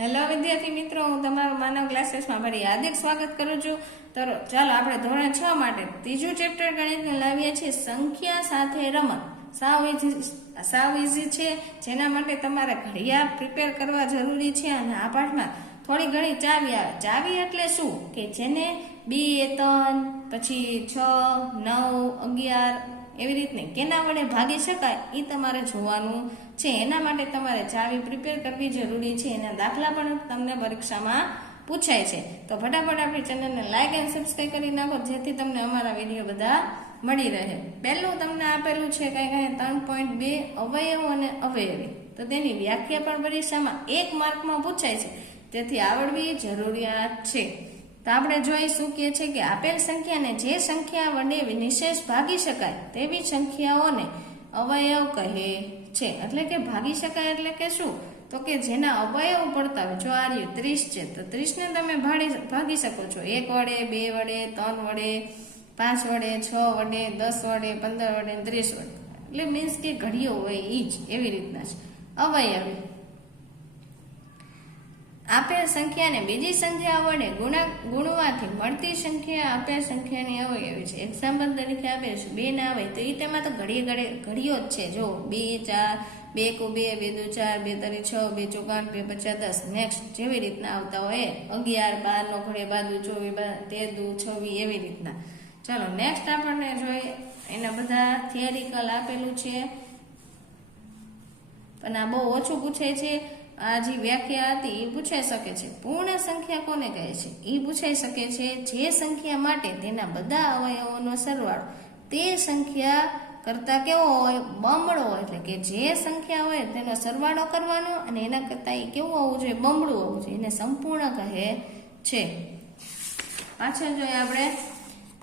Hello વિદ્યાર્થી મિત્રો, હું તમારું માનવ ક્લાસીસમાં ફરી હાર્દિક સ્વાગત કરું છું. તો ચાલો આપણે ધોરણ છ માટે ત્રીજું ચેપ્ટર ગણિતને લાવીએ છીએ. સંખ્યા સાથે રમત. સાવ ઇઝી સાવ ઇઝી છે. જેના માટે તમારે ઘડિયાળ પ્રિપેર કરવા જરૂરી છે અને આ પાઠમાં થોડી ઘણી ચાવી આવે. ચાવી એટલે શું? કે જેને બે ત્રણ, પછી છ, નવ, અગિયાર, એવી રીતને. કેના વડે ભાગી શકાય? એ તમારે જોવાનું છે. એના માટે તમારે ચાવી પ્રિપેર કરવી જરૂરી છે. એના દાખલા પણ તમને પરીક્ષામાં પૂછાય છે. તો ફટાફટ આપણી ચેનલને લાઇક એન્ડ સબસ્ક્રાઈબ કરી નાખો, જેથી તમને અમારા વીડિયો બધા મળી રહે. પહેલું તમને આપેલું છે કઈ કઈ ત્રણ પોઈન્ટ બે અવયવ અને અવયવી. તો તેની વ્યાખ્યા પણ પરીક્ષામાં એક માર્કમાં પૂછાય છે. તેથી આવડવી જરૂરિયાત છે. તો આપણે જોઈશું કે છે કે આપેલ સંખ્યાને જે સંખ્યા વડે નિશેષ ભાગી શકાય તેવી સંખ્યાઓને અવયવ કહે. છે. એટલે કે ભાગી શકાય એટલે કે શું? તો કે જેના અવયવ પડતા હોય, જો આ ત્રીસ છે, તો ત્રીસને તમે ભાડી ભાગી શકો છો. એક વડે, બે વડે, ત્રણ વડે, પાંચ વડે, છ વડે, દસ વડે, પંદર વડે ત્રીસ વડે. એટલે મીન્સ કે ઘડીઓ હોય એ જ, એવી રીતના છે અવયવી. આપેલ સંખ્યાને બીજી સંખ્યા વડે ગુણા, ગુણવાથી મળતી સંખ્યા આપેલ સંખ્યાની અવયવી છે. એક્ઝામ્પલ તરીકે આપેલ છે, બે ના આવે તો એ તેમાં તો ઘડીએ ઘડે, ઘડીઓ જ છે. જો, બે, ચાર, બે કો બે બે દુ ચાર, બે તરી છ, બે ચોકાણ બે પચાસ, દસ. નેક્સ્ટ જેવી રીતના આવતા હોય અગિયાર, બાર નો ઘડે બાદુ ચોવીસ, બાર, તેર દુ છવી એવી રીતના. ચાલો નેક્સ્ટ આપણને જોઈએ. એના બધા થિયરિકલ આપેલું છે. પણ આ બહુ ઓછું પૂછે છે. આ જે વ્યાખ્યા હતી એ પૂછાઈ શકે છે. પૂર્ણ સંખ્યા કોને કહે છે? એ પૂછાઈ શકે છે જે સંખ્યા માટે તેના બધા અવયવોનો સરવાળો. તે સંખ્યા કરતા કેવો હોય? બમણો હોય. એટલે કે જે સંખ્યા હોય તેનો સરવાળો કરવાનો અને એના કરતા એ કેવું હોવું જોઈએ? બમણું હોવું જોઈએ. એને સંપૂર્ણ કહે છે. પાછળ જોઈએ આપણે.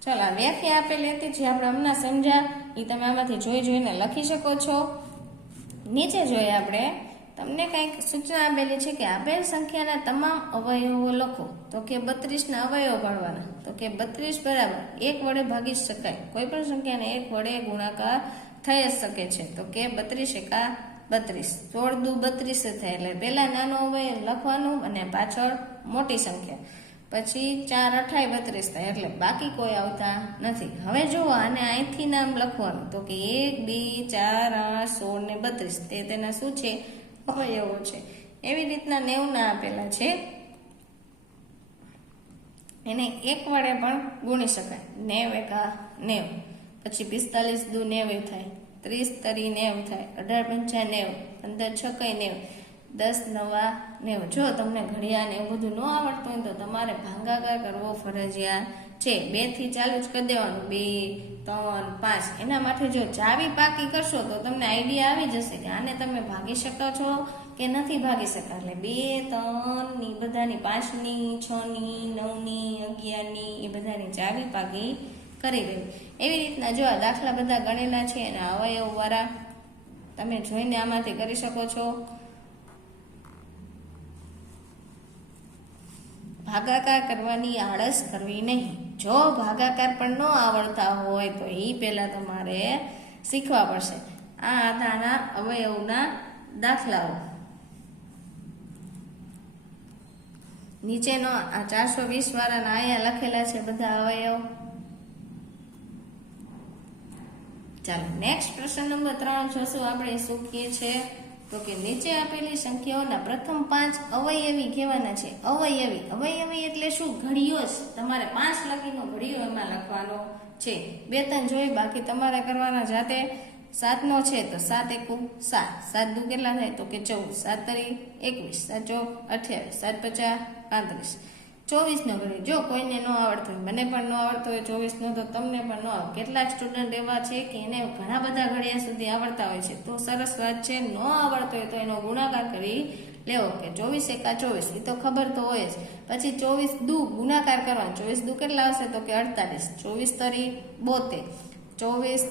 ચાલો, આ વ્યાખ્યા આપેલી હતી જે આપણે હમણાં સમજ્યા. એ તમે આમાંથી જોઈ જોઈને લખી શકો છો. નીચે જોઈએ આપણે. તમને કંઈક સૂચના આપેલી છે કે આપેલ સંખ્યાના તમામ અવયવો લખો. તો કે બત્રીસના અવયવો પાડવાના. તો કે બત્રીસ બરાબર, એક વડે ભાગી શકાય. કોઈ પણ સંખ્યાને એક વડે ગુણાકાર થઈ જ શકે છે. તો કે બત્રીસ એકા બત્રીસ. સોળ દુ બત્રીસ થાય એટલે પહેલાં નાનો અવયવ લખવાનું અને પાછળ મોટી સંખ્યા. પછી ચાર અઠાઈ બત્રીસ થાય એટલે બાકી કોઈ આવતા નથી. હવે જુઓ આને અહીંથી નામ લખવાનું. તો કે એક, બે, ચાર, આઠ, સોળ ને બત્રીસ. તે તેના શું છે? અવયવો છે. એવી રીતના નેવના આપેલા છે. એને એક વડે પણ ગુણી શકાય. નેવ એકા નેવ. પછી પિસ્તાલીસ દુ નેવ થાય. ત્રીસ તરી નેવ થાય. અઢાર પંચા નેવ. પંદર છકઈ નેવ. દસ નવા નેવ. જો તમને ઘડિયા ને એવું બધું ન આવડતું હોય તો તમારે ભાંગાકાર કરવો ફરજિયાત. છે. બેથી ચાલુ જ કરી દેવાનું. બે, ત્રણ, પાંચ. એના માટે જો ચાવી પાકી કરશો તો તમને આઈડિયા આવી જશે કે આને તમે ભાગી શકો છો કે નથી ભાગી શકતા. એટલે બે ત્રણની બધાની પાંચની છ ની નવની અગિયારની એ બધાની ચાવી પાકી કરી દેવી. એવી રીતના જો આ દાખલા બધા ગણેલા છે અને અવયવ વાળા તમે જોઈને આમાંથી કરી શકો છો. ભાગાકાર કરવાની આળસ કરવી નહીં. જો ભાગાકાર પણ ન આવડતા હોય તો એ પહેલા તમારે શીખવા પડશે. આ આધારના અવયવના દાખલાઓ. નીચેનો આ ચારસો વીસ વાળાના અહીંયા લખેલા છે બધા અવયવ. ચાલો નેક્સ્ટ પ્રશ્ન નંબર ત્રણ જોશું આપણે શું કહે છે? તો કે નીચે આપેલી સંખ્યાઓના પ્રથમ પાંચ અવયવી કહેવાના છે. અવયવી. અવયવી એટલે શું? ઘડીઓ જ. તમારે પાંચ લખીનો ઘડીઓ એમાં લખવાનો છે. બે ત્રણ જોઈ, બાકી તમારે કરવાના જાતે સાતનો છે તો સાત એકુ સાત. સાત દુ કેટલા થાય? તો કે ચૌદ. સાત તરી એકવીસ. સાત ચોક અઠ્યાવીસ. સાત પચાસ પાંત્રીસ. ચોવીસનો ગણિત જો કોઈને ન આવડતો હોય, મને પણ ન આવડતો હોય ચોવીસનો, તો તમને પણ ન આવડે. કેટલાક સ્ટુડન્ટ એવા છે કે એને ઘણા બધા ઘડિયા સુધી આવડતા હોય છે. તો સરસ વાત છે, ન આવડતો હોય તો એનો ગુણાકાર કરી લેવો કે ચોવીસ એકા ચોવીસ, એ તો ખબર તો હોય જ. પછી ચોવીસ દુ ગુણાકાર કરવાનો. ચોવીસ દુ કેટલા આવશે તો કે અડતાલીસ. ચોવીસ તરી બોતેર. ચોવીસ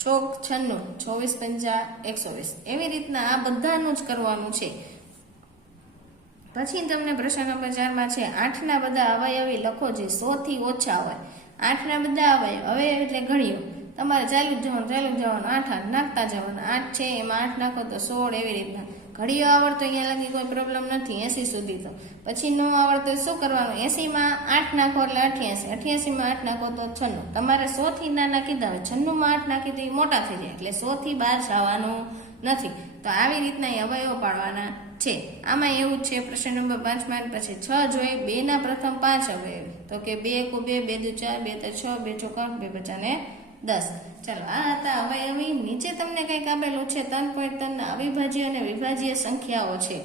ચોક છન્નું. ચોવીસ પંચા એકસો વીસ. એવી રીતના આ બધાનું જ કરવાનું છે. પછી તમને પ્રશ્ન નંબર ચારમાં છે, આઠના બધા અવયવી લખો જે સોથી ઓછા હોય. આઠના બધા અવયવ અવયવ એટલે ઘડીઓ. તમારે ચાલુ જવાનું ચાલુ જવાનું, આઠ આઠ નાખતા જવાનું. આઠ છે, એમાં આઠ નાખો તો સોળ એવી રીતના. ઘડીઓ આવડતો અહીંયા લગી કોઈ પ્રોબ્લેમ નથી, એસી સુધી તો. પછી ન આવડતો શું કરવાનું? એસીમાં આઠ નાખો એટલે અઠ્યાસી. અઠ્યાસીમાં આઠ નાખો તો છન્નું. તમારે સોથી નાના કીધા હોય. છન્નુંમાં આઠ નાખી તો એ મોટા થઈ જાય. એટલે સોથી બહાર જવાનું નથી. તો આવી રીતના અવયવો પાડવાના છે. આમાં એવું છે, પ્રશ્ન નંબર પાંચમાં પછી છ. જોઈ, બેના પ્રથમ પાંચ અવયવ. તો કે બે કુ બે બે દુ ચાર, બે તો છ, બે ચોકા બે પચાને દસ. ચાલો, આ હતા અવયવી નીચે તમને કંઈક આપેલું છે, ત્રણ પોઈન્ટ ત્રણના અવિભાજ્ય અને વિભાજ્ય સંખ્યાઓ છે.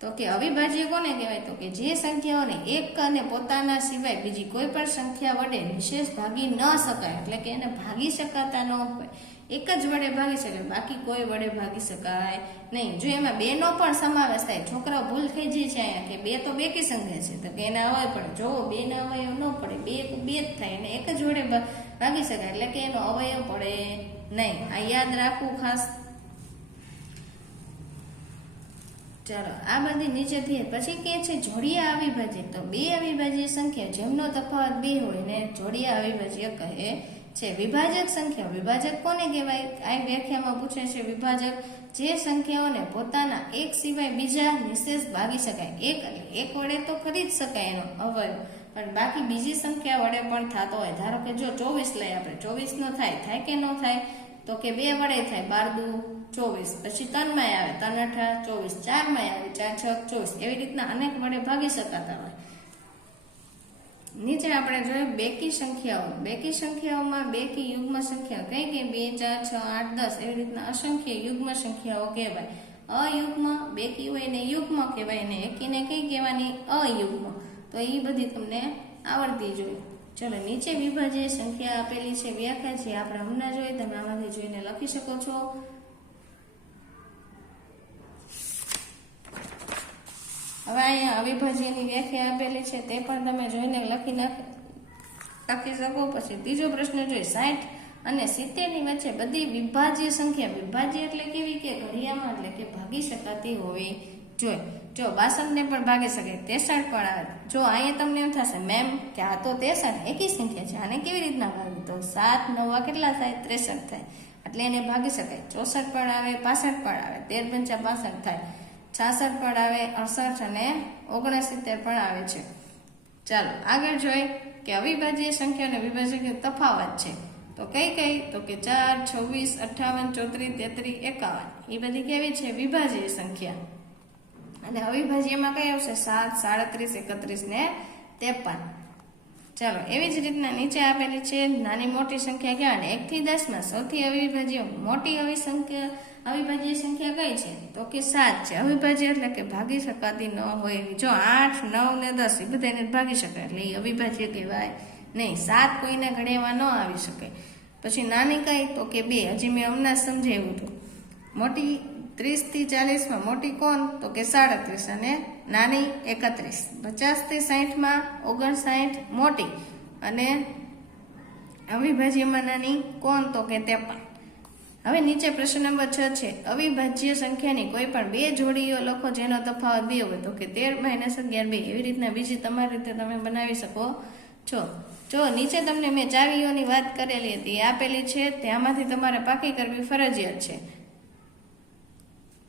તો કે અવિભાજ્ય કોને કહેવાય? તો કે જે સંખ્યાઓને એક અને પોતાના સિવાય બીજી કોઈ પણ સંખ્યા વડે વિશેષ ભાગી ન શકાય, એટલે કે એને ભાગી શકાતા ન હોય. એક જ વડે ભાગી શકાય બાકી કોઈ વડે ભાગી શકાય નહીં. જો એમાં બે નો પણ સમાવેશ થાય છોકરા ભૂલ થઈ જાય છે અહીંયા, કે બે તો બેકી સંખ્યા છે, તો કે એના અવય પડે જો બે ના અવયવ ન પડે, બે બે જ થાય અને એક જ વડે ભાગી શકાય, એટલે કે એનો અવયવ પડે નહીં. આ યાદ રાખવું ખાસ. ચાલો, આ બધી નીચેથી પછી કે છે, જોડિયા અવિભાજ્ય. તો બે અવિભાજ્ય સંખ્યા, જેમનો તફાવત બે હોય ને, જોડિયા અવિભાજ્ય કહે છે, વિભાજક સંખ્યા, વિભાજક કોને કહેવાય? આ વ્યાખ્યામાં પૂછે છે, વિભાજક જે સંખ્યાઓને પોતાના એક સિવાય બીજા નિશેષ ભાગી શકાય. એક એટલે એક વડે તો ખરી જ શકાય એનો અવયવ. પણ બાકી બીજી સંખ્યા વડે પણ થતો હોય. ધારો કે જો ચોવીસ લઈએ આપણે. ચોવીસ નો થાય. થાય કે ન થાય? તો કે બે વડે થાય. બાર દુ ચોવીસ. પછી ત્રણમાં આવે. ત્રણ અઠા ચોવીસ. ચારમાં આવે. ચાર છ ચોવીસ. એવી રીતના અનેક વડે ભાગી શકાતા હોય. નીચે આપણે જોઈએ બેકી સંખ્યાઓ. બેકી સંખ્યાઓમાં બેકી યુગ્મ સંખ્યા કઈ કે બે, ચાર, છ, આઠ, દસ એવી રીતના અસંખ્ય યુગ્મ સંખ્યાઓ કહેવાય. અયુગ્મ બેકી હોય ને યુગ્મ કહેવાય ને એકીને કઈ કહેવાની? અયુગ્મ. તો એ બધી તમને આવડતી જોઈએ ચલો, નીચે વિભાજ્ય સંખ્યા આપેલી છે વ્યાખ્યા છે આપણે હમણાં જોઈએ તમે આમાંથી જોઈને લખી શકો છો. અહીંયા અવિભાજ્યની વ્યાખ્યા આપેલી છે, તે પણ તમે જોઈને લખી નાખ લખી શકો. પછી ત્રીજો પ્રશ્ન જોઈએ, સાઠ અને સિત્તેરની વચ્ચે બધી વિભાજ્ય સંખ્યા, વિભાજ્ય એટલે કેવી કે ઘડિયામાં એટલે કે ભાગી શકાતી હોવી જોઈએ. જો બાસઠને પણ ભાગી શકે ત્રેસઠ પણ આવે જો અહીંયા તમને એમ થશે, મેમ, કે આ તો ત્રેસઠ એકી સંખ્યા છે, આને કેવી રીતના ભાગી? તો સાત, નવા કેટલા થાય? ત્રેસઠ થાય. એટલે એને ભાગી શકાય. ચોસઠ પણ આવે, પાસઠ પણ આવે. તેર પંચા પાસઠ થાય. છાસઠ પણ આવે, અડસઠ અને ઓગણસિત્તેર પણ આવે છે. ચાલો, આગળ જોઈએ કે અવિભાજ્ય સંખ્યા અને વિભાજ્ય તફાવત છે. તો કઈ કઈ? તો કે ચાર, છવ્વીસ, અઠ્ઠાવન, ચોત્રીસ, તેત્રીસ, એકાવન. એ બધી કેવી છે? વિભાજ્ય સંખ્યા. અને અવિભાજ્યમાં કઈ આવશે? સાત, સાડત્રીસ, એકત્રીસ ને ત્રેપન. ચાલો, એવી જ રીતના નીચે આપેલી છે, નાની મોટી સંખ્યા કહેવાય એકથી દસમાં સૌથી અવિભાજ્ય, મોટી અવિસંખ્યા, અવિભાજ્ય સંખ્યા કઈ છે? તો કે સાત છે. અવિભાજ્ય એટલે કે ભાગી શકાતી ન હોય એવી. જો આઠ, નવ ને દસ, એ બધાને ભાગી શકાય. એટલે એ અવિભાજ્ય કહેવાય નહીં. સાત કોઈને ઘડેવા ન આવી શકે. પછી નાની કઈ? તો કે બે. હજી મેં હમણાં સમજાવ્યું હતું. મોટી ત્રીસથી ચાલીસમાં મોટી કોણ? તો કે સાડત્રીસ અને નાની એકત્રીસ. પચાસથી સાહીઠમાં ઓગણસાઠ મોટી. અને અવિભાજ્યમાં નાની કોણ? તો કે ત્રેપન. હવે નીચે પ્રશ્ન નંબર છ છે. અવિભાજ્ય સંખ્યાની કોઈ પણ બે જોડીઓ લખો જેનો તફાવત બે હોય. તો કે તેર માઇનસ અગિયાર બે. એવી રીતના બીજી તમારી રીતે તમે બનાવી શકો છો. જો નીચે તમને મેં ચાવીઓની વાત કરેલી હતી આપેલી છે ત્યાંમાંથી તમારે પાકી કરવી ફરજિયાત છે.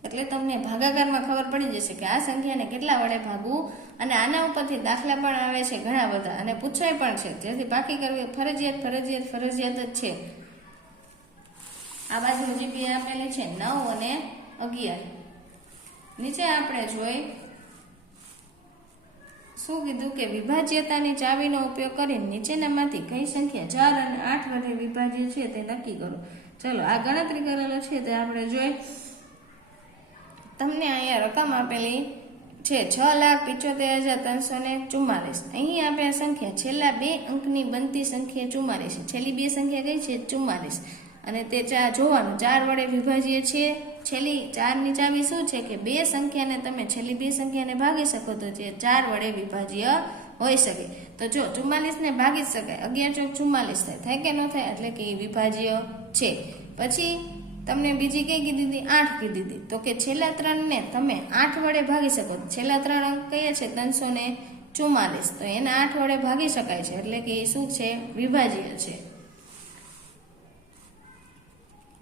એટલે તમને ભાગાકારમાં ખબર પડી જશે કે આ સંખ્યાને કેટલા વડે ભાગવું અને આના ઉપરથી દાખલા પણ આવે છે ઘણા બધા અને પૂછાય પણ છે. જેથી બાકી કરવી ફરજિયાત ફરજિયાત ફરજિયાત જ છે. આ બાજુ બે આપેલી છે, નવ અને અગિયાર. નીચે આપણે જોઈ શું કીધું કે વિભાજ્યતાની ચાવીનો ઉપયોગ કરી નીચેનામાંથી કઈ સંખ્યા ચાર અને આઠ વડે વિભાજ્ય છે તે નક્કી કરો. ચલો, આ ગણતરી કરેલો છે તે આપણે જોઈ તમને અહીંયા રકમ આપેલી છે છ લાખ પિચોતેર હજાર ત્રણસો ને ચુમ્માલીસ. અહીં આપણે સંખ્યા છેલ્લા બે અંકની બનતી સંખ્યા ચુમ્માલીસ છે. છેલ્લી બે સંખ્યા કઈ છે? ચુમ્માલીસ. અને તે ચાર જોવાનું. ચાર વડે વિભાજીએ છે છેલ્લી ચારની ચાવી શું છે કે બે સંખ્યાને તમે છેલ્લી બે સંખ્યાને ભાગી શકો તો જે ચાર વડે વિભાજ્ય હોઈ શકે. તો જો ચુમ્માલીસને ભાગી શકાય, અગિયાર ચોક ચુમ્માલીસ થાય. થાય કે ન થાય? એટલે કે એ વિભાજ્ય છે. પછી તમને બીજી કઈ કીધી હતી? આઠ કીધી હતી. તો કે છેલ્લા ત્રણને તમે આઠ વડે ભાગી શકો. છેલ્લા ત્રણ અંક કયા છે? ત્રણસો ને ચુમ્માલીસ તો એને આઠ વડે ભાગી શકાય છે. એટલે કે એ શું છે? વિભાજ્ય છે.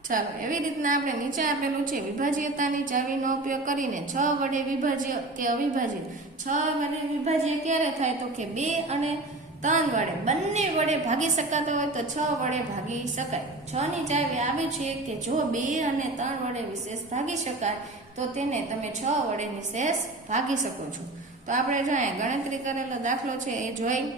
ચાલો, એવી રીતના આપણે નીચે આપેલું છે. વિભાજ્યતાની ચાવીનો ઉપયોગ કરીને છ વડે વિભાજ્ય કે અવિભાજ્ય? છ વડે વિભાજ્ય ક્યારે થાય? તો કે બે અને ત્રણ વડે, બંને વડે ભાગી શકાતો હોય તો છ વડે ભાગી શકાય. છ ની ચાવી આવી છે કે જો બે અને ત્રણ વડે વિશેષ ભાગી શકાય, તો તેને તમે છ વડે નિશેષ ભાગી શકો છો. તો આપણે જો ગણતરી કરેલો દાખલો છે, એ જોઈ.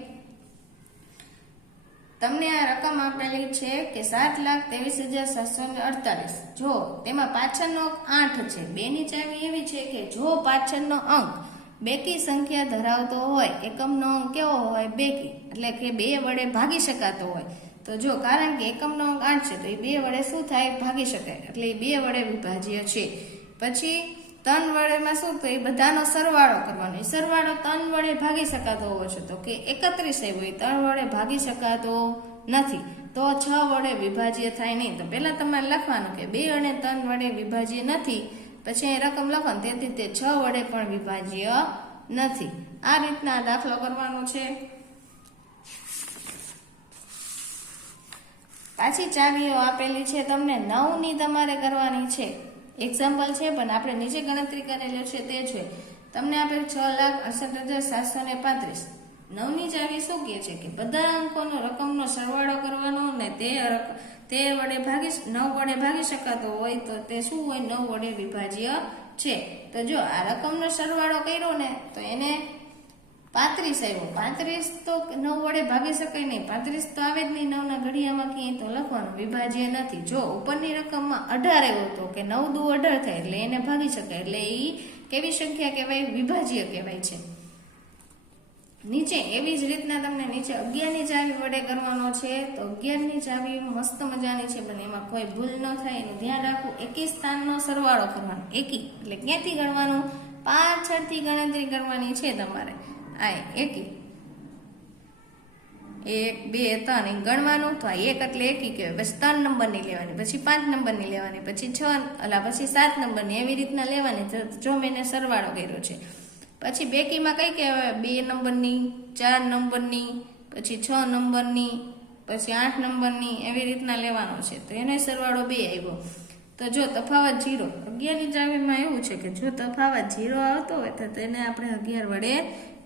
તમને આ રકમ આપેલી છે કે સાત લાખ ત્રેવીસ હજાર સાતસો અડતાલીસ. જો, તેમાં પાછળનો આઠ છે. બેની ચાવી એવી છે કે જો પાછળનો અંક બેકી સંખ્યા ધરાવતો હોય, એકમનો અંક કેવો હોય? બેકી. એટલે કે બે વડે ભાગી શકાતો હોય. તો જો, કારણ કે એકમનો અંક આઠ છે, તો એ બે વડે શું થાય? ભાગી શકાય. એટલે એ બે વડે વિભાજ્ય છે. પછી ત્રણ વડેમાં શું તો એ બધાનો સરવાળો કરવાનો. એ સરવાળો ત્રણ વડે ભાગી શકાતો હોવો છે તો કે એકત્રીસ આવ્યો, એ ત્રણ વડે ભાગી શકાતો નથી. તો છ વડે વિભાજ્ય થાય નહીં. તો પહેલાં તમારે લખવાનું કે બે અને ત્રણ વડે વિભાજ્ય નથી. પછી અહીં રકમ લખવાનું તેથી તે છ વડે પણ વિભાજ્ય નથી. આ રીતના દાખલો કરવાનો છે. પાછી ચાવીઓ આપેલી છે, તમને નવની તમારે કરવાની છે. એક્ઝામ્પલ છે, પણ આપણે નીચે ગણતરી કરેલી છે તે છે તમને આપેલ છ લાખ અડસઠ હજાર સાતસો ને પાંત્રીસ. નવની ચાવી શું કહે છે કે બધા અંકોનો રકમનો સરવાળો કરવાનો ને તે તે વડે ભાગી નવ વડે ભાગી શકાતો હોય તો તે શું હોય? નવ વડે વિભાજ્ય છે. તો જો આ રકમનો સરવાળો કર્યો ને, તો એને પાંત્રીસ આવ્યો પાંત્રીસ તો નવ વડે ભાગી શકાય નહીં. પાંત્રીસ તો આવે જ નહીં નવના ઘડિયામાં ક્યાંય તો લખવાનું. વિભાજ્ય નથી. જો ઉપરની રકમમાં અઢાર આવ્યો તો કે નવ દુ અઢાર થાય એટલે એને ભાગી શકાય. એટલે એ કેવી સંખ્યા કહેવાય? વિભાજ્ય કહેવાય છે. નીચે એવી જ રીતના તમને નીચે અગિયારની ચાવી વડે કરવાનો છે, તો અગિયારની ચાવી મસ્ત મજાની છે, પણ એમાં કોઈ ભૂલ ન થાય. એનું ધ્યાન રાખવું, એકી સ્થાનનો સરવાળો કરવાનો. એકી, એટલે ક્યાંથી ગણવાનું? પાછળથી ગણતરી કરવાની છે તમારે. આ એકી. એક, બે, ત્રણ ગણવાનું, તો આ એક એટલે એકી કહેવાય. પછી ત્રણ નંબરની લેવાની, પછી પાંચ નંબરની લેવાની, પછી છ, અલા, પછી સાત નંબરની, એવી રીતના લેવાની જો મેં સરવાળો કર્યો છે. પછી બેકીમાં કઈ કહેવાય? બે નંબરની, ચાર નંબરની, પછી છ નંબરની, પછી આઠ નંબરની એવી રીતના લેવાનો છે. તો એનો સરવાળો બે આવ્યો તો જો તફાવત જીરો અગિયારની ચાવીમાં એવું છે કે જો તફાવત જીરો આવતો હોય તો તેને આપણે અગિયાર વડે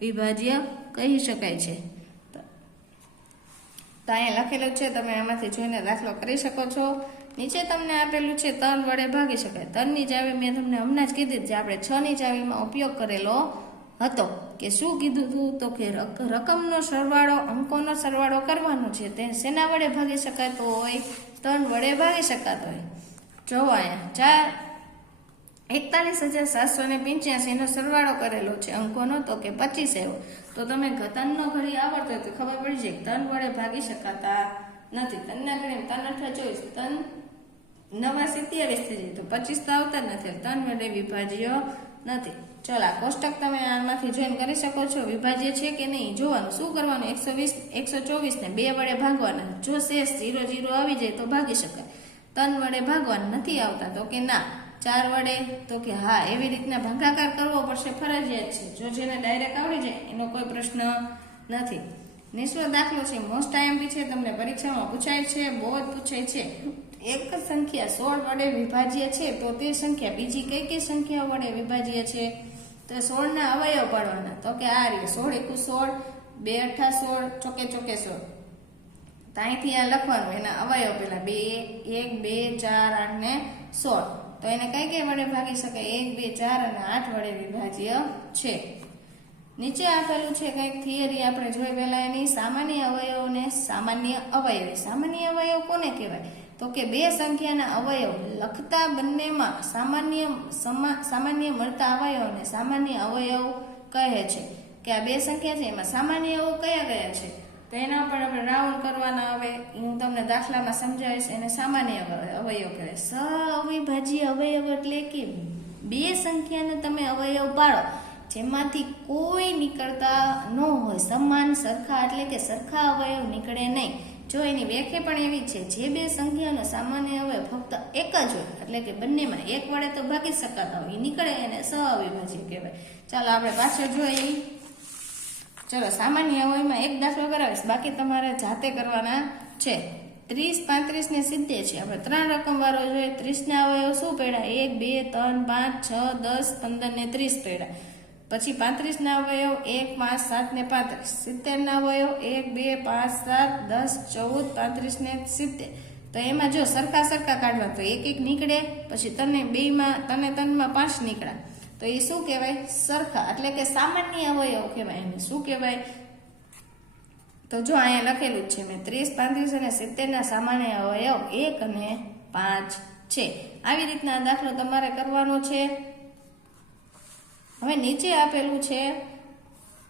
વિભાજ્ય કહી શકાય છે. તો અહીંયા લખેલું છે. તમે એમાંથી જોઈને દાખલો કરી શકો છો. નીચે તમને આપેલું છે ત્રણ વડે ભાગી શકાય. તનની ચાવી મેં તમને હમણાં જ કીધી જે આપણે છની ચાવીમાં ઉપયોગ કરેલો હતો. કે શું કીધું હતું તો કે રક- રકમનો સરવાળો, અંકોનો સરવાળો કરવાનો છે. તે શેના વડે ભાગી શકાતો હોય? તન વડે ભાગી શકાતો હોય. જોવો અહીંયા, ચાર, એકતાલીસ હજાર સાતસો ને પંચ્યાસીનો સરવાળો કરેલો છે, અંકોનો, તો કે પચીસ આવ્યો તો તમે ઘતનનો ઘડી આવડતો હોય તો ખબર પડી જાય ત્રણ વડે ભાગી શકાતા નથી. તનના ઘડી તન અઠવા ચોવીસ ત્રણ નવા સિત્યાવીસ થઈ જાય તો પચીસ તો આવતા જ નથી. ત્રણ વડે વિભાજ્યો નથી. ચલો, આ કોષ્ટક તમે આમાંથી જોઈન કરી શકો છો. વિભાજ્ય છે કે નહીં? જોવાનું. શું કરવાનું? એકસો વીસ, એકસો ચોવીસને બે વડે ભાગવાના. જો શેષ ઝીરો ઝીરો આવી જાય તો ભાગી શકાય. ત્રણ વડે ભાગવાના નથી આવતા, તો કે ના. ચાર વડે, તો કે હા, એવી રીતના ભાગાકાર કરવો પડશે ફરજિયાત છે. જો જેને ડાયરેક્ટ આવડી જાય, એનો કોઈ પ્રશ્ન નથી. નિશ્વ દાખલો છે. મોસ્ટ આઈએમપી છે. તમને પરીક્ષામાં પૂછાય છે બહુ જ પૂછાય છે. એક સંખ્યા સોળ વડે વિભાજ્ય છે, તો તે સંખ્યા બીજી કઈ કઈ સંખ્યા વડે વિભાજ્ય છે? તો સોળના અવયવ પાડવાના. તો કે આ રીતે સોળ એકુ સોળ, બે અઠા સોળ, ચોકે ચોકે સોળ. તો અહીંથી આ લખવાનું, એના અવયવ પેલા બે, એક, બે, ચાર, આઠ ને સોળ. તો એને કઈ કઈ વડે ભાગી શકાય? એક, બે, ચાર અને આઠ વડે વિભાજ્ય છે. નીચે આપેલું છે કંઈક થિયરી આપણે જોઈ પહેલાં એની સામાન્ય અવયવ ને સામાન્ય અવયવ. સામાન્ય અવયવ કોને કહેવાય? તો કે બે સંખ્યાના અવયવ લખતા બંનેમાં સામાન્ય સમા- સામાન્ય મળતા અવયવને સામાન્ય અવયવ કહે છે. કે આ બે સંખ્યા છે, એમાં સામાન્ય અવયવ કયા કયા છે? તો એના પર આપણે રાઉન્ડ કરવાના આવે હું તમને દાખલામાં સમજાવીશ, એને સામાન્ય અવયવ કહેવાય. સ અવિભાજ્ય અવયવ એટલે કે બે સંખ્યાને તમે અવયવ પાડો, જેમાંથી કોઈ નીકળતા ન હોય. સમાન સરખા એટલે કે સરખા અવયવ નીકળે નહીં. જો એની વ્યાખ્યા પણ એવી છે, જે બે સંખ્યાનો સામાન્ય અવયવ ફક્ત એક જ હોય, એટલે કે બંનેમાં એક વડે તો ભાગી શકાતા હોય નીકળે એને સ અવિભાજ્ય કહેવાય. ચાલો આપણે પાછળ જોઈએ. ચલો, સામાન્ય અવયવમાં એક દાખલો કરાવીશ. બાકી તમારે જાતે કરવાના છે. ત્રીસ, પાંત્રીસ ને સિત્તેર છે. આપણે ત્રણ રકમ વાળો જોઈએ. ત્રીસ ના અવયવ શું પડ્યા? એક, બે, ત્રણ, પાંચ, છ, દસ, પંદર ને ત્રીસ પડ્યા. પછી પાંત્રીસ ના અવયવ એક, પાંચ, સાત ને પાંત્રીસ. સિત્તેર ના અવયવ એક, બે, પાંચ, સાત, દસ, ચૌદ, પાંત્રીસ ને સિત્તેર. તો એમાં જો સરખા સરખા કાઢવા, તો એક એક નીકળે, પછી તને બેમાં, તને તનમાં પાંચ નીકળ્યા તો એ શું કહેવાય? સરખા. એટલે કે સામાન્ય અવયવ કહેવાય એને. શું કહેવાય? તો જો અહીંયા લખેલું જ છે મેં ત્રીસ, પાંત્રીસ અને સિત્તેરના સામાન્ય અવયવ એક અને પાંચ છે. આવી રીતના દાખલો તમારે કરવાનો છે. હવે નીચે આપેલું છે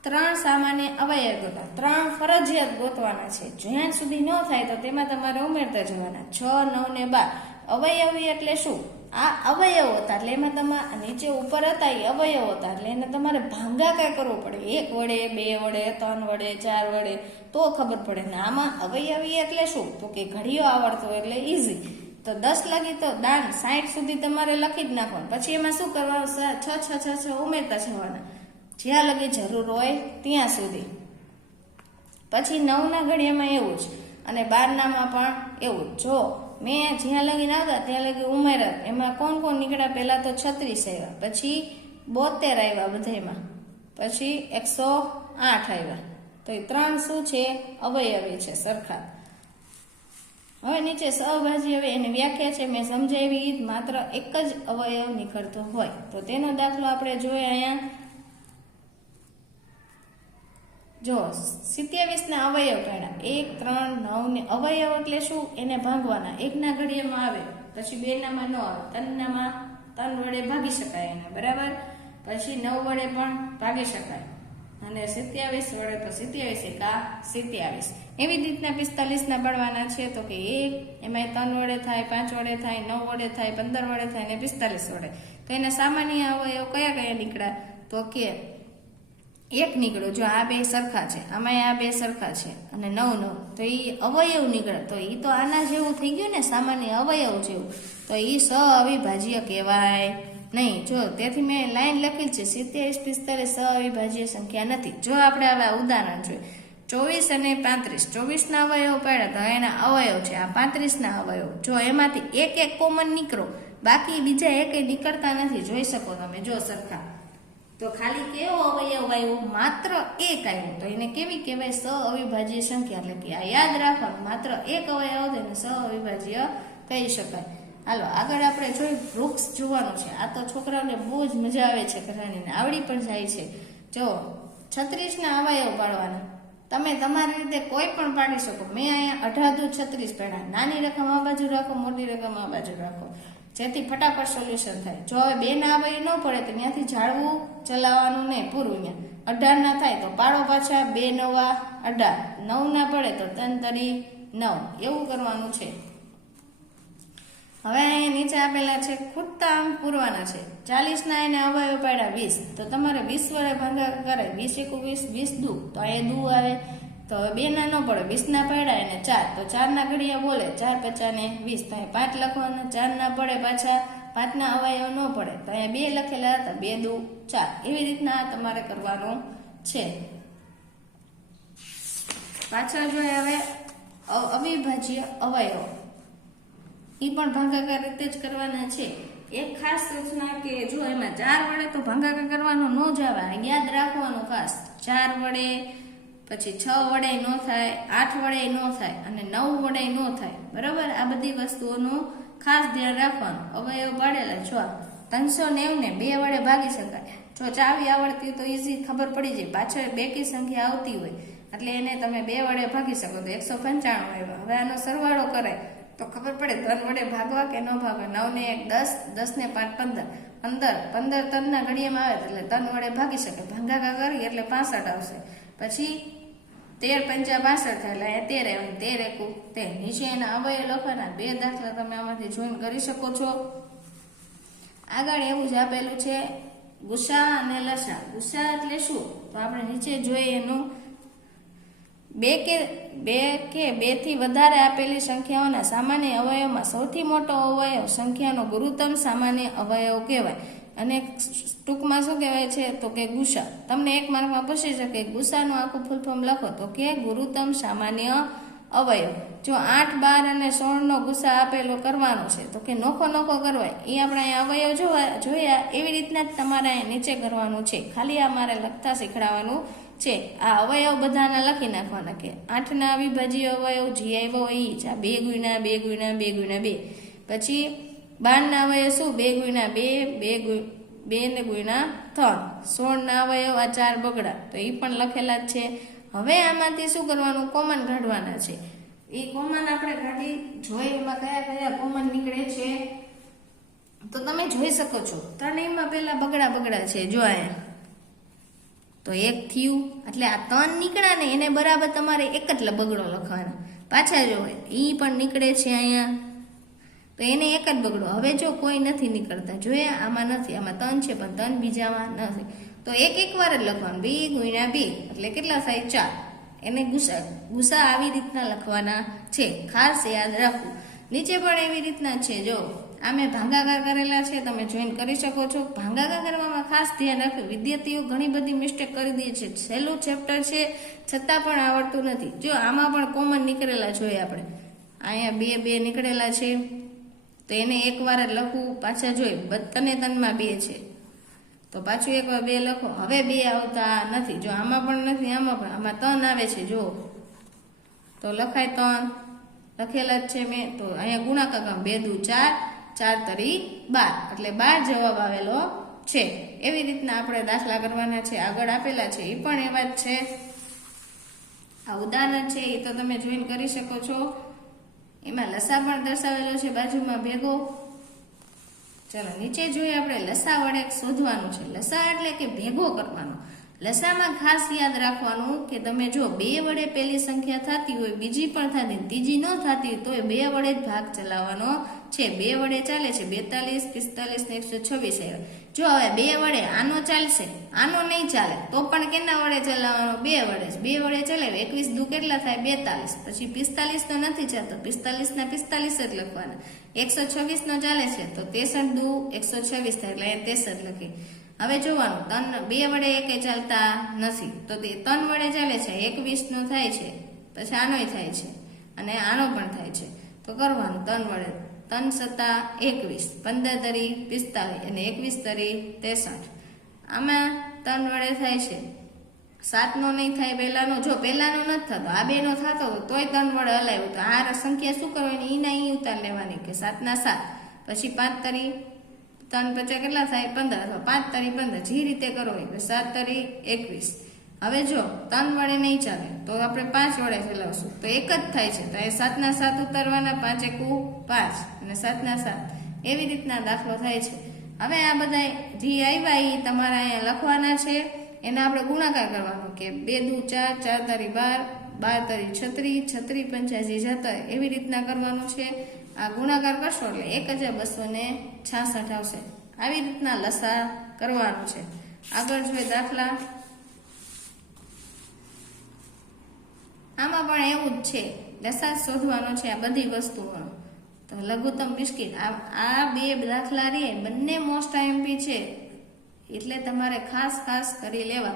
ત્રણ સામાન્ય અવયવ ગોતા ત્રણ ફરજિયાત ગોતવાના છે. જ્યાં સુધી ન થાય તો તેમાં તમારે ઉમેરતા જવાના. છ, નવ ને બાર. અવયવી એટલે શું? આ અવયવ હતા એટલે એમાં તમારે નીચે ઉપર હતા એ અવયવ હતા એટલે એને તમારે ભાંગાકાર કરવો પડે. એક વડે, બે વડે, ત્રણ વડે, ચાર વડે. તો ખબર પડે. ને આમાં અવયવી એટલે શું? તો કે ઘડીઓ આવડતો એટલે ઈઝી તો દસ લખી તો દાન સાઠ સુધી તમારે લખી જ નાખવાનું. પછી એમાં શું કરવાનું? છ છ છ છ ઉમેરતા જવાના. જ્યાં લગી જરૂર હોય ત્યાં સુધી. પછી નવના ઘડિયામાં એવું જ. અને બારનામાં પણ એવું જ. જો, મેં જ્યાં લગી આવતા ત્યાં લગી ઉમેરત એમાં કોણ કોણ નીકળ્યા? પહેલાં તો છત્રીસ આવ્યા. પછી બોતેર આવ્યા બધામાં પછી એકસો આઠ આવ્યા. તો એ ત્રણ શું છે? અવયવી છે સરખા. હવે નીચે સહભાજી હવે એની વ્યાખ્યા છે, મેં સમજાવી માત્ર એક જ અવયવ નીકળતો હોય. તો તેનો દાખલો આપણે જોઈએ અહીંયા. જો, સિત્યાવીસ ના અવયવ ગણ્યા એક, ત્રણ, નવ ને અવયવ એટલે શું? એને ભાંગવાના. એકના ઘડિયામાં આવે, પછી બે નામાં ન આવે. ત્રણનામાં ત્રણ વડે ભાગી શકાય એને, બરાબર? પછી નવ વડે પણ ભાગી શકાય. અને સિત્યાવીસ વડે તો સિત્યાવીસ એકા સિત્યાવીસ. એવી જ રીતના પિસ્તાલીસ ના પડવાના છે તો કે એક એમાં ત્રણ વડે થાય, પાંચ વડે થાય, નવ વડે થાય, પંદર વડે થાય ને પિસ્તાલીસ વડે. તો એના સામાન્ય અવયવ કયા કયા નીકળ્યા? તો કે એક નીકળ્યો જો આ બે સરખા છે આમાં આ બે સરખા છે અને નવ નવ. તો એ અવયવ નીકળે. તો એ તો આના જેવું થઈ ગયું ને, સામાન્ય અવયવ જેવું. તો એ સ અવિભાજ્ય કહેવાય. નહીં, જો તેથી મેં લાઈન લખેલ છે, સિત્તેર પિસ્તાલીસ સ અવિભાજ્ય સંખ્યા નથી. જો આપણે હવે ઉદાહરણ જોઈએ, ચોવીસ અને પાંત્રીસ, ચોવીસના અવયવ પાડ્યા તો એના અવયવ છે, આ પાંત્રીસના અવયવ. જો એમાંથી એક એક કોમન નીકળો, બાકી બીજા એક નીકળતા નથી, જોઈ શકો તમે, જો સરખા. તો ખાલી કેવો અવયવ આવ્યો? માત્ર એક આવ્યો. તો એને કેવી કહેવાય? સ અવિભાજ્ય સંખ્યા. એટલે કે આ યાદ રાખવાનું, માત્ર એક અવયવ તો એને સ અવિભાજ્ય કહી શકાય. હાલો, આગળ આપણે જોઈ વૃક્ષ જોવાનું છે. આ તો છોકરાઓને બહુ જ મજા આવે છે ઘરાણીને આવડી પણ જાય છે. જો, છત્રીસના અવયવ પાડવાના તમે તમારી રીતે કોઈ પણ પાડી શકો. મેં અહીંયા અઢાર છત્રીસ પહેણા નાની રકમ આ બાજુ રાખો, મોટી રકમ આ બાજુ રાખો. જેથી ફટાફટ સોલ્યુશન થાય. જો હવે બે ના અવયવ ન પડે, તો ત્યાંથી ઝાડવું ચલાવવાનું નહીં, પૂરું અહીંયા. અઢાર ના થાય, તો પાડો પાછા. બે નવા, અઢાર. નવ ના પડે, તો તન તરી નવ. એવું કરવાનું છે. હવે અહીંયા નીચે આપેલા છે ખૂટતા અંક પૂરવાના છે. ચાલીસ ના એને અવયવ પાડ્યા વીસ. તો તમારે વીસ વડે ભાગાકાર કરે. વીસ એકુ વીસ વીસ દુ. તો એ દુ આવે. તો બે ના ન પડે. વીસ ના પાડ્યા એને ચાર. તો ચાર ના ઘડિયા બોલે. ચાર પચાસ ને વીસ. તો અહીંયા પાંચ લખવાના. ચાર ના પડે પાછા. પાંચ ના અવયવ ન પડે. તો અહીંયા બે લખેલા હતા. બે દુ, ચાર. એવી રીતના તમારે કરવાનું છે. પાછળ જોઈએ હવે અવિભાજ્ય અવયવ. એ પણ ભાગાકાર રીતે જ કરવાના છે. એક ખાસ રચના કે જો એમાં ચાર વડે તો ભાગાકાર કરવાનો ન જ આવે. યાદ રાખવાનું ખાસ. ચાર વડે, પછી છ વડે ન થાય, આઠ વડે ન થાય અને નવ વડે ન થાય. બરાબર? આ બધી વસ્તુઓનું ખાસ ધ્યાન રાખવાનું. અવયવ પાડેલા જો ત્રણસો નેવને બે વડે ભાગી શકાય. જો ચાવી આવડતી હોય તો ઈઝી ખબર પડી જાય. પાછળ બેકી સંખ્યા આવતી હોય. એટલે એને તમે બે વડે ભાગી શકો. તો એકસો પંચાણું આવ્યા. હવે આનો સરવાળો કરે તો ખબર પડે ધન વડે ભાગવા કે ન ભાગવા? નવ ને એક, દસ દસ ને પાંચ, પંદર. પંદર પંદર ત્રણના ઘડિયામાં આવે એટલે તન વડે ભાગી શકે. ભાગાકાર કરી એટલે પાસઠ આવશે. પછી તેર પંચા થાય એટલે અહીંયા તેર આવે. તેર એકુ તે નીચે એના અવયવ લખવાના. બે દાખલા તમે આમાંથી જોઈન કરી શકો છો. આગળ એવું જ આપેલું છે ગુસ્સા અને લસા. ગુસ્સા એટલે શું? તો આપણે નીચે જોઈએ એનું બે કે બે કે બેથી વધારે આપેલી સંખ્યાઓના સામાન્ય અવયવમાં સૌથી મોટો અવયવ સંખ્યાનો ગુરુત્તમ સામાન્ય અવયવ કહેવાય. અને ટૂંકમાં શું કહેવાય છે? તો કે ગુસ્સા. તમને એક માર્કમાં પૂછી શકે ગુસ્સાનું આખું ફૂલફોર્મ લખો તો કે ગુરુત્તમ સામાન્ય અવયવ. જો આઠ, બાર અને સોળનો ગુસ્સા ગુસા આપેલો કરવાનો છે તો કે નોખો નોખો કરવાય. એ આપણે અહીંયા અવયવ જોયા એવી રીતના જ તમારે અહીંયા નીચે કરવાનું છે. ખાલી આ મારે લખતા શીખડાવવાનું છે. આ અવયવ બધાના લખી નાખવાના કે આઠના અવિભાજ્ય અવયવ જી આવ્યો એ જ. આ બે ગુણ્યા બે ગુણ્યા બે ગુણ્યા બે. પછી બારના અવયવ શું? બે ગુણ્યા બે બે બે ને ગુણ્યા ત્રણ. સોળના અવયવ આ ચાર બગડા. તો એ પણ લખેલા જ છે. હવે આમાંથી શું કરવાનું? કોમન કાઢવાના છે. એ કોમન આપણે કાઢી જોઈએ એમાં કયા કયા કોમન નીકળે છે. તો તમે જોઈ શકો છો. ત્રણેયમાં પેલા બગડા બગડા છે. જો અહીંયા તો એક થયું. એટલે આ ત્રણ નીકળ્યા ને એને બરાબર તમારે એક જ બગડો લખવાનો. પાછા જો એ પણ નીકળે છે અહીંયા. તો એને એક જ બગડો. હવે જો કોઈ નથી નીકળતા જોયા આમાં નથી. આમાં ત્રણ છે, પણ ત્રણ બીજામાં નથી. તો એક એક વાર જ લખવાનું. બી ગુણ્યા બી, એટલે કેટલા થાય? ચાર. એને ગુસા ગુસા આવી રીતના લખવાના છે. ખાસ યાદ રાખવું. નીચે પણ એવી રીતના છે, જો. આ મેં ભાંગાકાર કરેલા છે, તમે જોઈન કરી શકો છો. ભાંગાકાર કરવામાં ખાસ ધ્યાન રાખવું વિદ્યાર્થીઓ ઘણી બધી મિસ્ટેક કરી દે છે. છેલ્લું ચેપ્ટર છે, છતાં પણ આવડતું નથી. જો આમાં પણ કોમન નીકળેલા જોઈએ આપણે. અહીંયા બે બે નીકળેલા છે. તો એને એકવાર જ લખવું પાછા જોઈ. તને તનમાં બે છે. તો પાછું એકવાર બે લખો. હવે બે આવતા નથી. જો આમાં પણ નથી, આમાં પણ. આમાં ત્રણ આવે છે જો તો લખાય ત્રણ. લખેલા જ છે મેં. તો અહીંયા ગુણાકાર બે દુ ચાર. ચાર તરી બાર. એટલે બાર જવાબ આવેલો છે. એવી રીતના આપણે દાખલા કરવાના છે. આગળ આપેલા છે. એ પણ એવા જ છે. આ ઉદાહરણ છે. એ તો તમે જોઈન કરી શકો છો. એમાં લસા પણ દર્શાવેલો છે. બાજુમાં ભેગો. ચલો નીચે જોઈએ આપણે લસા વડે શોધવાનું છે. લસા એટલે કે ભેગો કરવાનો. લસામાં ખાસ યાદ રાખવાનું કે તમે જો બે વડે પેલી સંખ્યા થતી હોય, બીજી પણ થતી ત્રીજી ન થતી તો એ બે વડે જ ભાગ ચલાવવાનો છે. બે વડે ચાલે છે, બેતાલીસ, પિસ્તાલીસ ને એકસો છવ્વીસ જો હવે બે વડે આનો ચાલશે, આનો નહીં ચાલે, તો પણ કેના વડે ચલાવવાનો? બે વડે જ. બે વડે ચલાવે એકવીસ દુ કેટલા થાય? બેતાલીસ. પછી પિસ્તાલીસ તો નથી ચાલતો. પિસ્તાલીસ ના પિસ્તાલીસ જ લખવાના. એકસો છવ્વીસ નો ચાલે છે, તો તેસઠ દુ એકસો છવ્વીસ થાય, એટલે તેસઠ લખી. હવે જોવાનું, તન બે વડે એકે ચાલતા નથી. તો તે ત્રણ વડે ચાલે છે એકવીસ નો થાય છે, પછી આનોય થાય છે, અને આનો પણ થાય છે. તો કરવાનું ત્રણ વડે. ત્રણ સત્તા એકવીસ, પંદર તરી પિસ્તાલીસ, અને એકવીસ તરી ત્રેસઠ. આમાં ત્રણ વડે થાય છે. સાતનો નહીં થાય, પહેલાનો, જો પહેલાંનો નથી થતો, આ બેનો થતો તોય ત્રણ વડે હલાવ્યું. તો આ સંખ્યા શું કરવાની? એના એ ઉતાર લેવાની કે સાતના સાત. પછી પાંચ તરી ત્રણ પચાસ કેટલા થાય? પંદર. અથવા પાંચ તરી પંદર. જે રીતે કરો હોય સાત તરી એકવીસ. હવે જો ત્રણ વડે નહીં ચાલે, તો આપણે પાંચ વડે ફેલાવશું. તો એક જ થાય છે. તો એ સાતના સાત ઉતારવાના, પાંચ એકુ પાંચ. અને સાતના સાત. એવી રીતના દાખલો થાય છે. હવે આ બધા જે આવ્યા એ તમારા અહીંયા લખવાના છે. એના આપણે ગુણાકાર કરવાનો કે બે દુ ચાર ચાર તારી બાર બાર તારી છત્રી છત્રી પંચ્યાસી જતા એવી રીતના કરવાનું છે. આ ગુણાકાર કરશો એટલે એક હજાર બસો ને છાસઠ આવશે. આવી રીતના લસા કરવાનું છે. આગળ જોઈએ દાખલા. આમાં પણ એવું જ છે. લસા શોધવાનો છે આ બધી વસ્તુઓનો તો લઘુત્તમ બિસ્કિટ આ બે દાખલા રે, બંને મોસ્ટ આઈએમપી છે. એટલે તમારે ખાસ ખાસ કરી લેવા.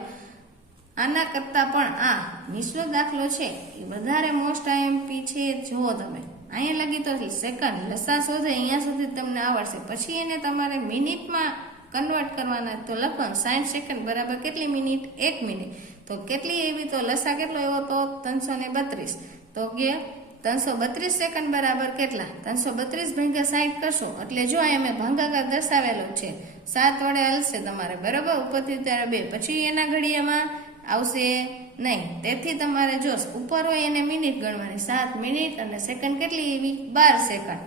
આના કરતાં પણ આ મિશ્ર દાખલો છે. એ વધારે મોસ્ટ આઈએમપી છે જુઓ તમે. અહીંયા લગી તો સેકન્ડ લસા શોધે, અહીંયા સુધી તમને આવડશે. પછી એને તમારે મિનિટમાં કન્વર્ટ કરવાના તો લખવાનું. સાઠ સેકન્ડ બરાબર કેટલી મિનિટ? એક મિનિટ. તો કેટલી એવી? તો લસા કેટલો એવો? તો ત્રણસો ને બત્રીસ. તો કે ત્રણસો બત્રીસ સેકન્ડ બરાબર કેટલા? ત્રણસો બત્રીસ ભાગ્યા સાઠ કરશો. એટલે જો અહીંયા મેં ભાગાકાર દર્શાવેલો છે, સાત વડે હલશે તમારે. બરાબર? ઉપરથી ત્યારે બે. પછી એના ઘડિયામાં આવશે નહીં. તેથી તમારે જો ઉપર હોય એને મિનિટ ગણવાની. સાત મિનિટ અને સેકન્ડ કેટલી એવી? બાર સેકન્ડ.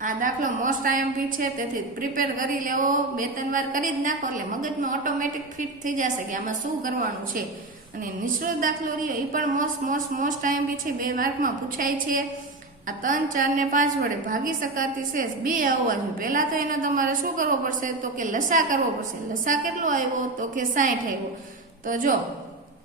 આ દાખલો મોસ્ટ આઈએમપી છે. તેથી પ્રિપેર કરી લેવો. બે ત્રણ વાર કરી જ નાખો એટલે મગજમાં ઓટોમેટિક ફિટ થઈ જશે કે આમાં શું કરવાનું છે. અને નિશ્ચિત દાખલો રહ્યો એ પણ મોસ્ટ મોસ્ટ મોસ્ટ આઈએમપી છે. બે માર્કમાં પૂછાય છે. આ ત્રણ ચાર ને પાંચ વડે ભાગી શકાતી શેષ બે આવવા જોઈએ પહેલા તો એને તમારે શું કરવો પડશે? તો કે લસા કરવો પડશે. લસા કેટલો આવ્યો? તો કે સાઠ આવ્યો. તો જો,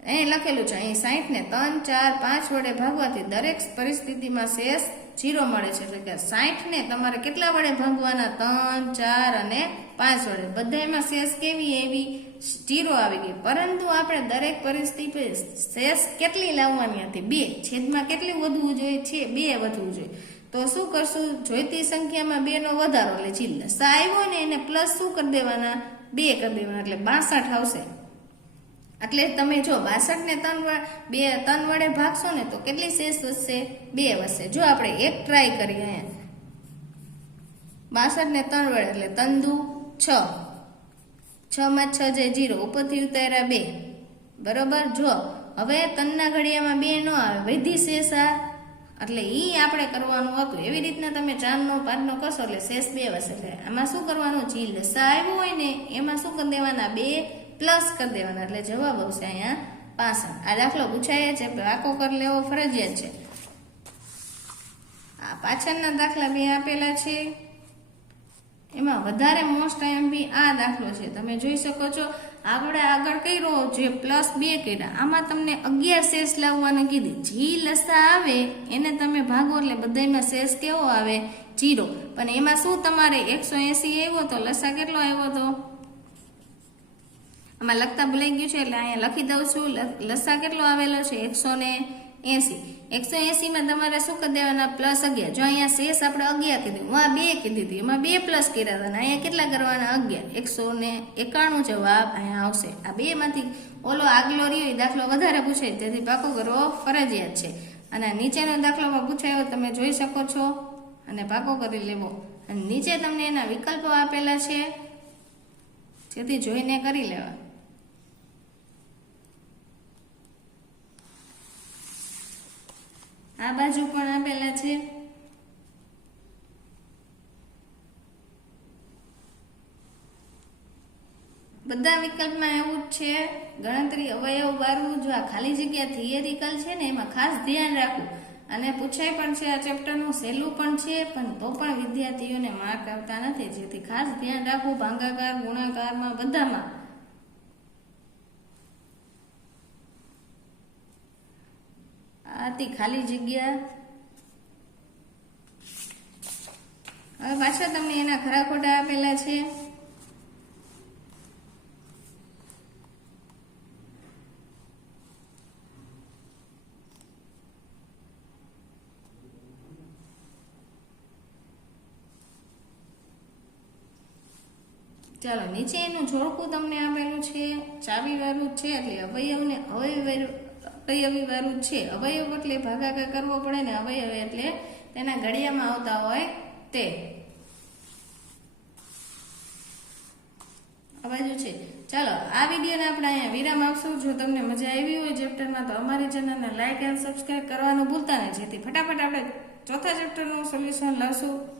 અહીં લખેલું છે, અહીં સાઠ ને ત્રણ, ચાર, પાંચ વડે ભાગવાથી દરેક પરિસ્થિતિમાં શેષ જીરો મળે છે. એટલે કે સાઠ ને તમારે કેટલા વડે ભાગવાના? ત્રણ, ચાર અને પાંચ વડે. બધામાં શેષ કેવી એવી જીરો આવી ગઈ. પરંતુ આપણે દરેક પરિસ્થિતિ શેષ કેટલી લાવવાની હતી? બે. છેદમાં કેટલી વધવું જોઈએ? છે. બે વધવું જોઈએ. તો શું કરશું? જોઈતી સંખ્યામાં બે નો વધારો. એટલે જી લસા આવ્યો ને એને પ્લસ શું કરી દેવાના? બે કરી દેવાના. એટલે બાસઠ આવશે. એટલે તમે જો બાસઠ ને ત્રણ બે ત્રણ વડે ભાગશો ને તો કેટલી શેષ વધશે? બે વધશે. જો આપણે એક ટ્રાય કરીએ અહીંયા. બાસઠ ને ત્રણ વડે. એટલે તંદુ છ. છ માં છ જે જીરો, ઉપરથી ઉતાર્યા બે. બરોબર? જો, હવે તનના ઘડિયામાં બે ન આવે વૈધિ આ. એટલે એ આપણે કરવાનું હતું. એવી રીતના તમે ચારનો, પાંચનો કરશો, એટલે શેષ બે વસે એટલે આમાં શું કરવાનું? જી લસા આવ્યું હોય ને, એમાં શું કરી દેવાના? બે પ્લસ કરી દેવાના. એટલે જવાબ આવશે અહીંયા પાસઠ. આ દાખલો પૂછાય છે આખો કરી લેવો ફરજિયાત છે. આ પાછળના દાખલા બે આપેલા છે. એમાં વધારે મોસ્ટ આઈએમપી આ દાખલો છે. તમે જોઈ શકો છો, આપણે આગળ કર્યો જે પ્લસ બે કર્યા. આમાં તમને અગિયાર શેષ લાવવાનું કીધી. જી લસા આવે, એને તમે ભાગો એટલે બધામાં શેષ કેવો આવે? જીરો પણ એમાં શું તમારે એકસો એસી આવ્યો તો લસા કેટલો આવ્યો તો? આમાં લખતા ભૂલાઈ ગયું છે એટલે અહીંયા લખી દઉં છું લસા કેટલો આવેલો છે? એકસો એસી. એકસો એંસીમાં તમારે શું કરી દેવાના? પ્લસ અગિયાર. જો અહીંયા શેષ આપણે અગિયાર કીધું આ બે કીધી હતી. એમાં બે પ્લસ કર્યા હતા અને અહીંયા કેટલા કરવાના? અગિયાર. એકસો ને એકાણું જવાબ અહીંયા આવશે. આ બે માંથી ઓલો આગલો રહ્યો દાખલો વધારે પૂછે તેથી પાકો કરવો ફરજિયાત છે. અને નીચેનો દાખલોમાં પૂછાયો, તમે જોઈ શકો છો. અને પાકો કરી લેવો. અને નીચે તમને એના વિકલ્પો આપેલા છે. જેથી જોઈને કરી લેવા. આ બાજુ પણ આપેલા છે. બધા વિકલ્પમાં એવું જ છે, ગણતરી અવયવ વાળું જો આ ખાલી જગ્યા થિયરિકલ છે ને, એમાં ખાસ ધ્યાન રાખવું. અને પૂછાય પણ છે, આ ચેપ્ટરનું સહેલું પણ છે, પણ તો પણ વિદ્યાર્થીઓને માર્ક આવતા નથી. જેથી ખાસ ધ્યાન રાખવું, ભાંગાકાર, ગુણાકારમાં, બધામાં. હતી ખાલી જગ્યા. હવે પાછા તમને એના ખરા ખોટા આપેલા છે. ચાલો નીચે એનું જોડકું તમને આપેલું છે. ચાવી વાળું છે એટલે અવયવને અવયવ અવયવી વાળું છે. અવયવ એટલે ભાગાકાર કરવો પડે ને અવયવ એટલે તેના ઘડિયામાં આવતા હોય તે. આ છે. ચાલો, આ વિડીયોને આપણે અહીંયા વિરામ આપશું. જો તમને મજા આવી હોય ચેપ્ટરમાં, તો અમારી ચેનલને લાઇક એન્ડ સબસ્ક્રાઇબ કરવાનું ભૂલતા નહીં. જેથી ફટાફટ આપણે ચોથા ચેપ્ટરનું સોલ્યુશન લાવશું.